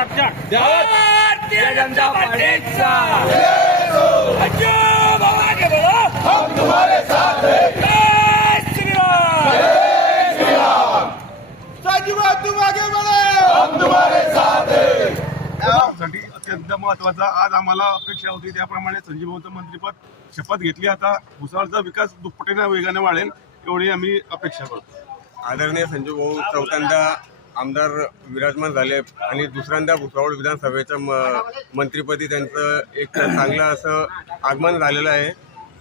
भारतीय जनता पार्टीचा. अज्जू भवानी बोलो हम तुम्हारे साथ जय श्रीराम. साठी अत्यंत महत्त्वाचा आज आम्हाला अपेक्षा होती. त्याप्रमाणे संजीव भाऊचं मंत्रीपद शपथ घेतली. आता भुसावळचा विकास दुप्पटीने वेगाने वाढेल एवढी आम्ही अपेक्षा करतो. आदरणीय संजू भाऊ चौथ्यांदा आमदार विराजमान झाले आणि दुसऱ्यांदा भुसावळ विधानसभेच्या म- मंत्रिपदी त्यांचं एक चांगलं असं आगमन झालेलं आहे.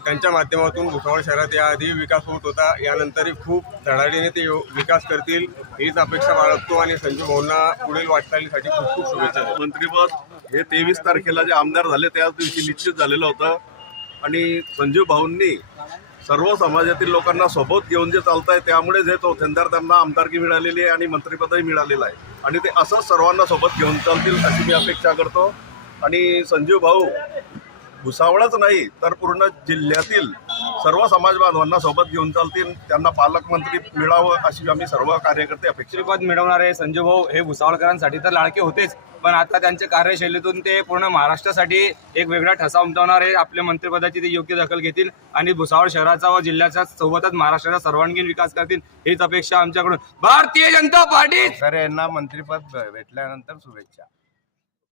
त्यांच्या माध्यमातून भुसावळ शहरात याआधी विकास होत होता. यानंतरही खूप धडाडीने ते यो- विकास करतील हीच अपेक्षा बाळगतो आणि संजू भाऊंना पुढील वाटचालीसाठी खूप खूप शुभेच्छा देतो. मंत्रिपद हे तेवीस तारखेला जे आमदार झाले त्याच दिवशी निश्चित झालेलं होतं. आणि संजीव भाऊंनी सर्व समाजातील लोकांना सोबत घेऊन जे चालत आहे त्यामुळे जे चौथ्यांदा त्यांना आमदारकी मिळालेली आहे आणि मंत्रिपदही मिळालेलं आहे. आणि ते असंच सर्वांना सोबत घेऊन चालतील अशी मी अपेक्षा करतो. आणि संजीव भाऊ भुसावळच नाही तर पूर्ण जिल्ह्यातील सर्व समाज बांधवांना सोबत घेऊन चालतील. त्यांना पालकमंत्री मिळावं अशी आम्ही सर्व कार्यकर्ते अपेक्षा मंत्रिपद मिळवणारे संजय भाऊ हे भुसावळकरांसाठी तर लाडके होतेच. पण आता त्यांच्या कार्यशैलीतून ते पूर्ण महाराष्ट्रासाठी एक वेगळा ठसा उमटवणारे आपल्या मंत्रिपदाची ते योग्य दखल घेतील आणि भुसावळ शहराचा व जिल्ह्याच्या सोबतच महाराष्ट्राचा सर्वांगीण विकास करतील हीच अपेक्षा आमच्याकडून. भारतीय जनता पार्टी! सर यांना मंत्रिपद भेटल्यानंतर शुभेच्छा.